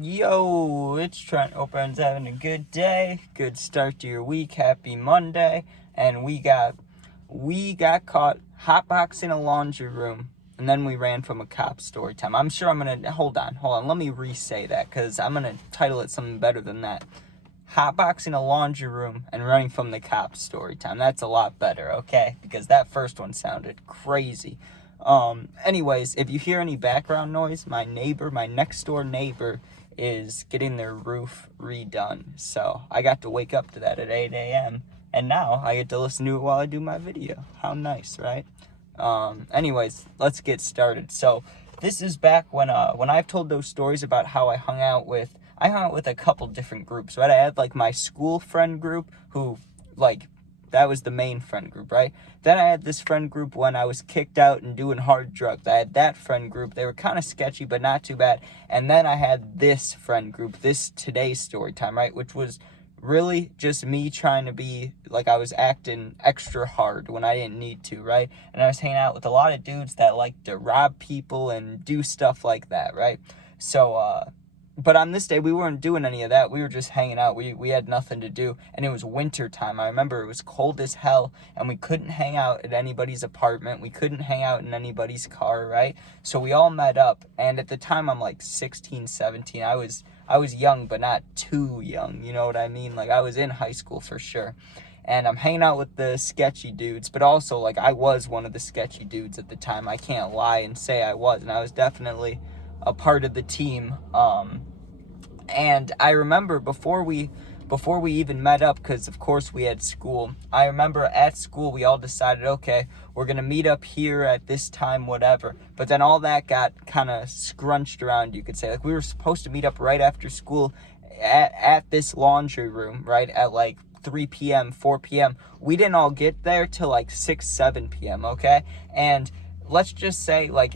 Yo, it's Trent. Hope everyone's having a good day. Good start to your week. Happy Monday. And we got caught hotboxing a laundry room, and then we ran from a cop. Story time. I'm sure I'm gonna hold on. Let me re-say that because I'm gonna title it something better than that. Hotboxing a laundry room and running from the cops. Story time. That's a lot better, okay? Because that first one sounded crazy. Anyways, if you hear any background noise, my next door neighbor is getting their roof redone. So I got to wake up to that at 8 a.m. And now I get to listen to it while I do my video. How nice, right? Anyways, let's get started. So this is back when I've told those stories about how I hung out with a couple different groups, right? I had like my school friend group who that was the main friend group, right? Then I had this friend group when I was kicked out and doing hard drugs. I had that friend group. They were kind of sketchy, but not too bad. And then I had this friend group, this today's story time, right? Which was really just me trying to be like I was acting extra hard when I didn't need to, right? And I was hanging out with a lot of dudes that like to rob people and do stuff like that, right? So, but on this day, we weren't doing any of that. We were just hanging out. We had nothing to do. And it was winter time. I remember it was cold as hell. And we couldn't hang out at anybody's apartment. We couldn't hang out in anybody's car, right? So we all met up. And at the time, I'm like 16, 17. I was young, but not too young. You know what I mean? Like, I was in high school for sure. And I'm hanging out with the sketchy dudes. But also, like, I was one of the sketchy dudes at the time. I can't lie and say I was. And I was definitely a part of the team. And I remember before we even met up, because of course we had school, I remember at school we all decided, okay, we're going to meet up here at this time, whatever. But then all that got kind of scrunched around, you could say. Like, we were supposed to meet up right after school at this laundry room, right, at like 3 p.m., 4 p.m. We didn't all get there till like 6, 7 p.m., okay? And let's just say, like,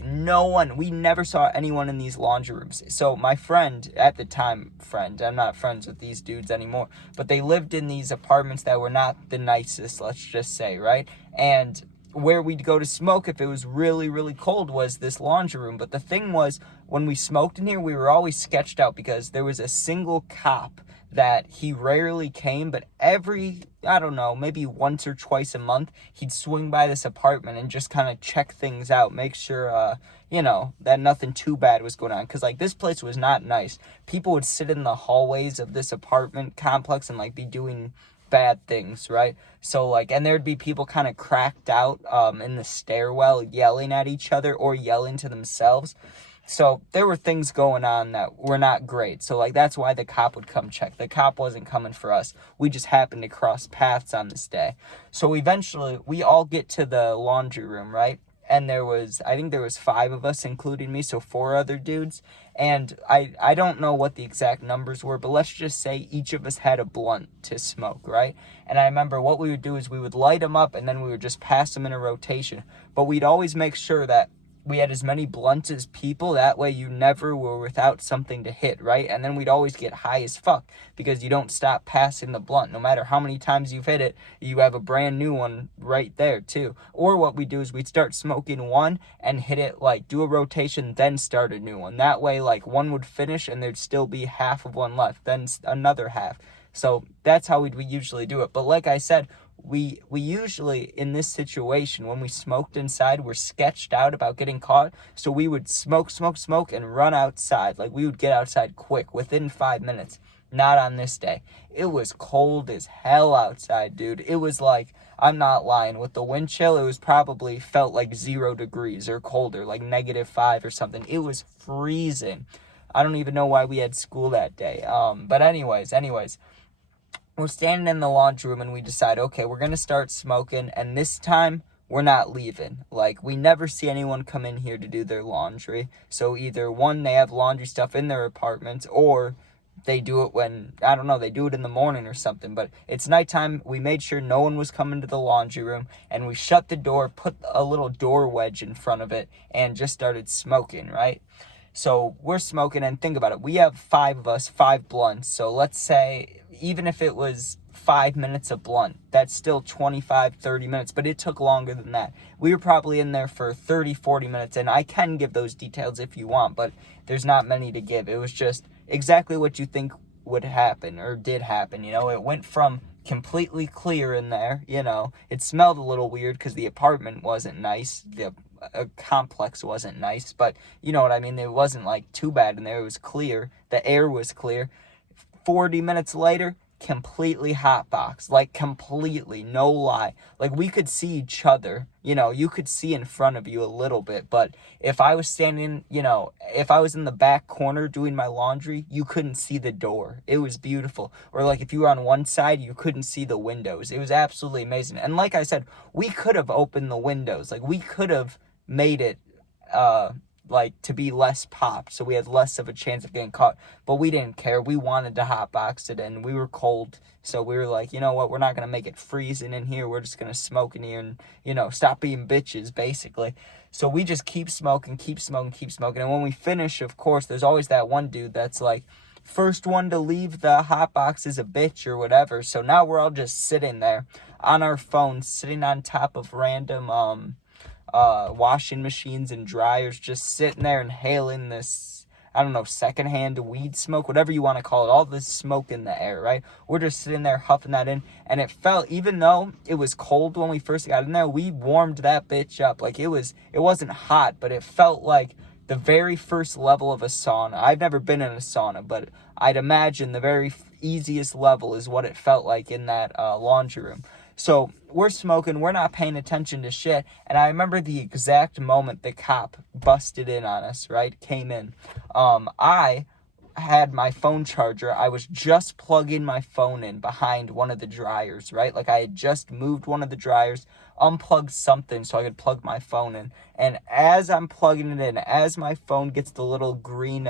we never saw anyone in these laundry rooms. So my friend, at the time, I'm not friends with these dudes anymore, but they lived in these apartments that were not the nicest, let's just say, right? And where we'd go to smoke if it was really, really cold was this laundry room. But the thing was, when we smoked in here, we were always sketched out because there was a single cop that he rarely came, but I don't know, maybe once or twice a month, he'd swing by this apartment and just kind of check things out, make sure, that nothing too bad was going on. Because, like, this place was not nice. People would sit in the hallways of this apartment complex and, like, be doing bad things, right? So, like, and there'd be people kind of cracked out in the stairwell yelling at each other or yelling to themselves. So there were things going on that were not great. So, like, that's why the cop would come check. The cop wasn't coming for us. We just happened to cross paths on this day. So eventually, we all get to the laundry room, right? And I think there was 5 of us, including me, so 4 other dudes. And I don't know what the exact numbers were, but let's just say each of us had a blunt to smoke, right? And I remember what we would do is we would light them up, and then we would just pass them in a rotation. But we'd always make sure that we had as many blunts as people. That way you never were without something to hit, right? And then we'd always get high as fuck because you don't stop passing the blunt. No matter how many times you've hit it, you have a brand new one right there too. Or what we do is we'd start smoking one and hit it, like, do a rotation, then start a new one. That way, like, one would finish and there'd still be half of one left, then another half. So that's how we usually do it. But like I said, we usually, in this situation, when we smoked inside, we're sketched out about getting caught. So we would smoke, and run outside. Like, we would get outside quick, within 5 minutes. Not on this day. It was cold as hell outside, dude. It was like, I'm not lying, with the wind chill, it was probably felt like 0 degrees or colder, like -5 or something. It was freezing. I don't even know why we had school that day. But anyways, we're standing in the laundry room and we decide, okay, we're going to start smoking, and this time we're not leaving. Like, we never see anyone come in here to do their laundry. So either one, they have laundry stuff in their apartments, or they do it when, I don't know, they do it in the morning or something. But it's nighttime. We made sure no one was coming to the laundry room, and we shut the door, put a little door wedge in front of it, and just started smoking, right? So we're smoking, and think about it. We have 5 of us, 5 blunts. So let's say, even if it was 5 minutes a blunt. That's still 25, 30 minutes, but it took longer than that. We were probably in there for 30, 40 minutes, and I can give those details if you want, but there's not many to give. It was just exactly what you think would happen or did happen. It went from completely clear in there. It smelled a little weird because the apartment wasn't nice. The complex wasn't nice, but you know what I mean? It wasn't like too bad in there. It was clear. The air was clear. 40 minutes later, completely hotbox, like completely, no lie. Like we could see each other, you could see in front of you a little bit, but if I was standing, if I was in the back corner doing my laundry, you couldn't see the door. It was beautiful. Or like if you were on one side, you couldn't see the windows. It was absolutely amazing. And like I said, we could have opened the windows. Like we could have made it, like to be less popped, so we had less of a chance of getting caught, but we didn't care. We wanted to hotbox it, and we were cold, so we were like, you know what, we're not gonna make it freezing in here. We're just gonna smoke in here and stop being bitches, basically. So we just keep smoking, and when we finish, of course, there's always that one dude that's like, first one to leave the hotbox is a bitch or whatever. So now we're all just sitting there on our phones, sitting on top of random washing machines and dryers, just sitting there inhaling this, I don't know, secondhand weed smoke, whatever you want to call it, all this smoke in the air, right? We're just sitting there huffing that in, and it felt, even though it was cold when we first got in there, we warmed that bitch up. Like it wasn't hot, but it felt like the very first level of a sauna. I've never been in a sauna, but I'd imagine the very easiest level is what it felt like in that laundry room. So we're smoking, we're not paying attention to shit, and I remember the exact moment the cop busted in on us, right? Came in. I had my phone charger. I was just plugging my phone in behind one of the dryers, right? Like I had just moved one of the dryers, unplugged something so I could plug my phone in. And as I'm plugging it in, as my phone gets the little green,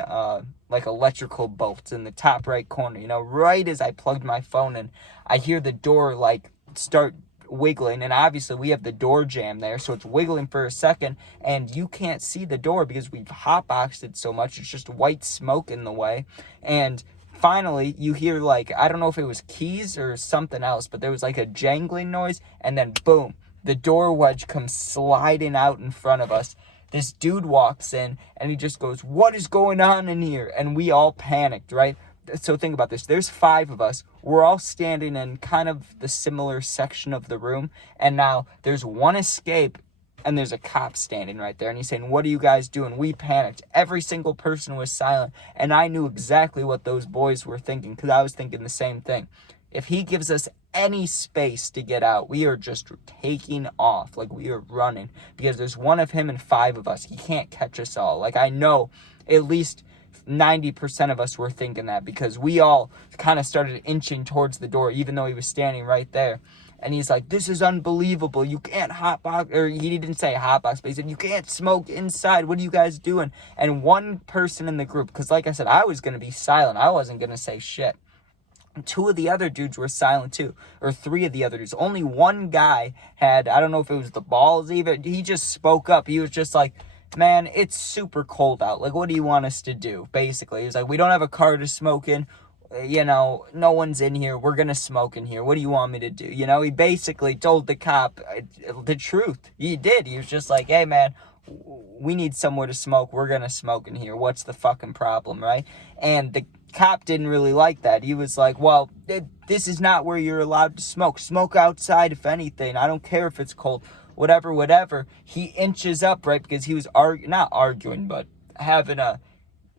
like electrical bolts in the top right corner, right as I plugged my phone in, I hear the door like start wiggling, and obviously we have the door jamb there, so it's wiggling for a second, and you can't see the door because we've hotboxed it so much. It's just white smoke in the way, and finally you hear, like, I don't know if it was keys or something else, but there was like a jangling noise, and then boom, the door wedge comes sliding out in front of us. This dude walks in and he just goes, "What is going on in here?" And we all panicked, right? So think about this. There's 5 of us. We're all standing in kind of the similar section of the room. And now there's one escape and there's a cop standing right there. And he's saying, "What are you guys doing?" We panicked. Every single person was silent. And I knew exactly what those boys were thinking because I was thinking the same thing. If he gives us any space to get out, we are just taking off. Like we are running because there's one of him and 5 of us. He can't catch us all. Like I know at least 90% of us were thinking that because we all kind of started inching towards the door even though he was standing right there. And he's like, "This is unbelievable. You can't hotbox," or he didn't say hotbox, but he said, "You can't smoke inside. What are you guys doing?" And one person in the group, because like I said, I was going to be silent. I wasn't going to say shit. 2 of the other dudes were silent too, or 3 of the other dudes. Only one guy had, I don't know if it was the balls even, he just spoke up. He was just like, "Man, it's super cold out. Like, what do you want us to do?" Basically, he was like, "We don't have a car to smoke in. No one's in here. We're going to smoke in here. What do you want me to do?" He basically told the cop the truth. He did. He was just like, "Hey, man, we need somewhere to smoke. We're going to smoke in here. What's the fucking problem, right?" And the cop didn't really like that. He was like, "Well, this is not where you're allowed to smoke. Smoke outside, if anything. I don't care if it's cold. Whatever." He inches up, right, because he was not arguing, but having a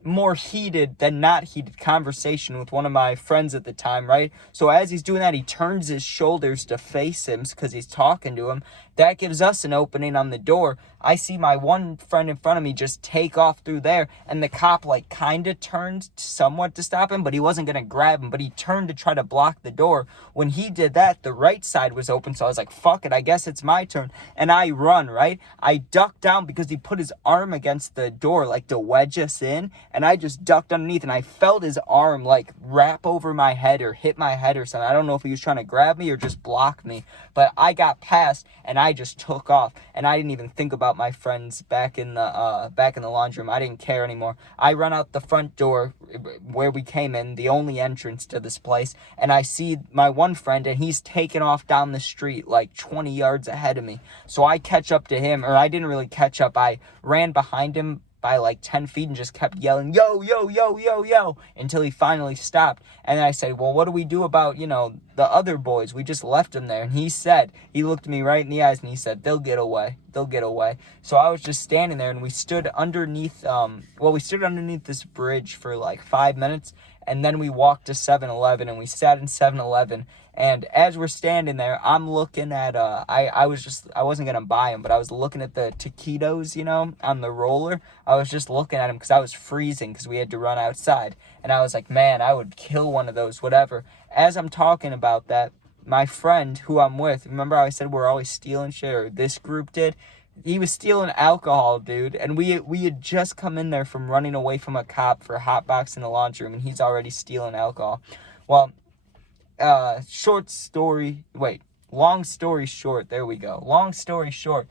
more heated than not heated conversation with one of my friends at the time, right? So as he's doing that, he turns his shoulders to face him because he's talking to him. That gives us an opening on the door. I see my one friend in front of me just take off through there, and the cop like kind of turned somewhat to stop him, but he wasn't going to grab him, but he turned to try to block the door. When he did that, the right side was open, so I was like, "Fuck it, I guess it's my turn." And I run, right? I duck down because he put his arm against the door like to wedge us in, and I just ducked underneath, and I felt his arm like wrap over my head or hit my head or something. I don't know if he was trying to grab me or just block me, but I got past, and I just took off, and I didn't even think about my friends back in the laundry room. I didn't care anymore. I run out the front door where we came in, the only entrance to this place, and I see my one friend, and he's taking off down the street like 20 yards ahead of me. So I catch up to him, or I didn't really catch up. I ran behind him by like 10 feet and just kept yelling, yo, yo, yo, yo, yo, until he finally stopped. And then I said, well, what do we do about, the other boys? We just left them there. And he looked me right in the eyes and he said, they'll get away. They'll get away. So I was just standing there, and we stood underneath this bridge for like 5 minutes. And then we walked to 7-Eleven, and we sat in 7-Eleven. And as we're standing there, I'm looking at, I wasn't going to buy them, but I was looking at the taquitos, on the roller. I was just looking at them because I was freezing because we had to run outside. And I was like, man, I would kill one of those, whatever. As I'm talking about that, my friend who I'm with, remember how I said we're always stealing shit, or this group did? He was stealing alcohol, dude, and we had just come in there from running away from a cop for hotboxing the laundry room, and he's already stealing alcohol. Well, long story short, there we go. Long story short,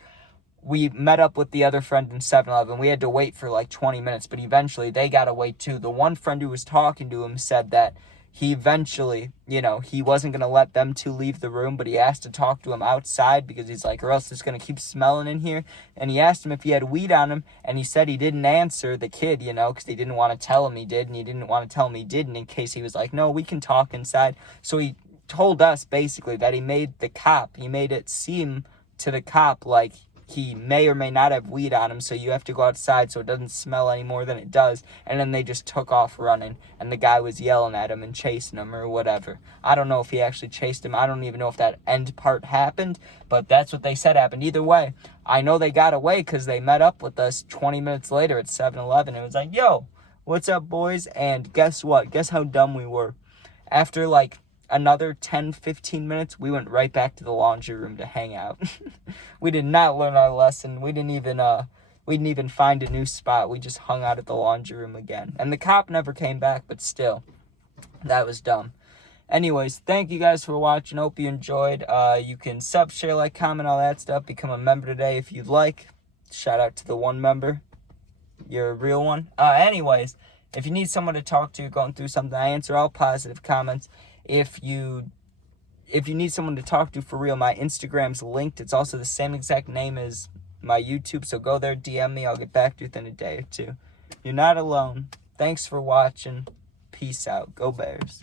we met up with the other friend in 7-Eleven. We had to wait for like 20 minutes, but eventually they got away too. The one friend who was talking to him said that he eventually, he wasn't going to let them two leave the room, but he asked to talk to him outside because he's like, or else it's going to keep smelling in here. And he asked him if he had weed on him, and he said he didn't answer the kid, because he didn't want to tell him he did, and he didn't want to tell him he didn't in case he was like, no, we can talk inside. So he told us basically that he made it seem to the cop like he may or may not have weed on him, so you have to go outside so it doesn't smell any more than it does. And then they just took off running, and the guy was yelling at him and chasing him or whatever. I don't know if he actually chased him. I don't even know if that end part happened, but that's what they said happened. Either way, I know they got away because they met up with us 20 minutes later at 7-Eleven. It was like, yo, what's up, boys? And guess what? Guess how dumb we were? After like another 10-15 minutes, we went right back to the laundry room to hang out. We did not learn our lesson. We didn't even find a new spot. We just hung out at the laundry room again. And the cop never came back, but still, that was dumb. Anyways, thank you guys for watching. Hope you enjoyed. You can sub, share, like, comment, all that stuff. Become a member today if you'd like. Shout out to the one member. You're a real one. Anyways, if you need someone to talk to, going through something, I answer all positive comments. If you need someone to talk to for real, my Instagram's linked. It's also the same exact name as my YouTube, so go there, DM me. I'll get back to you within a day or two. You're not alone. Thanks for watching. Peace out. Go Bears.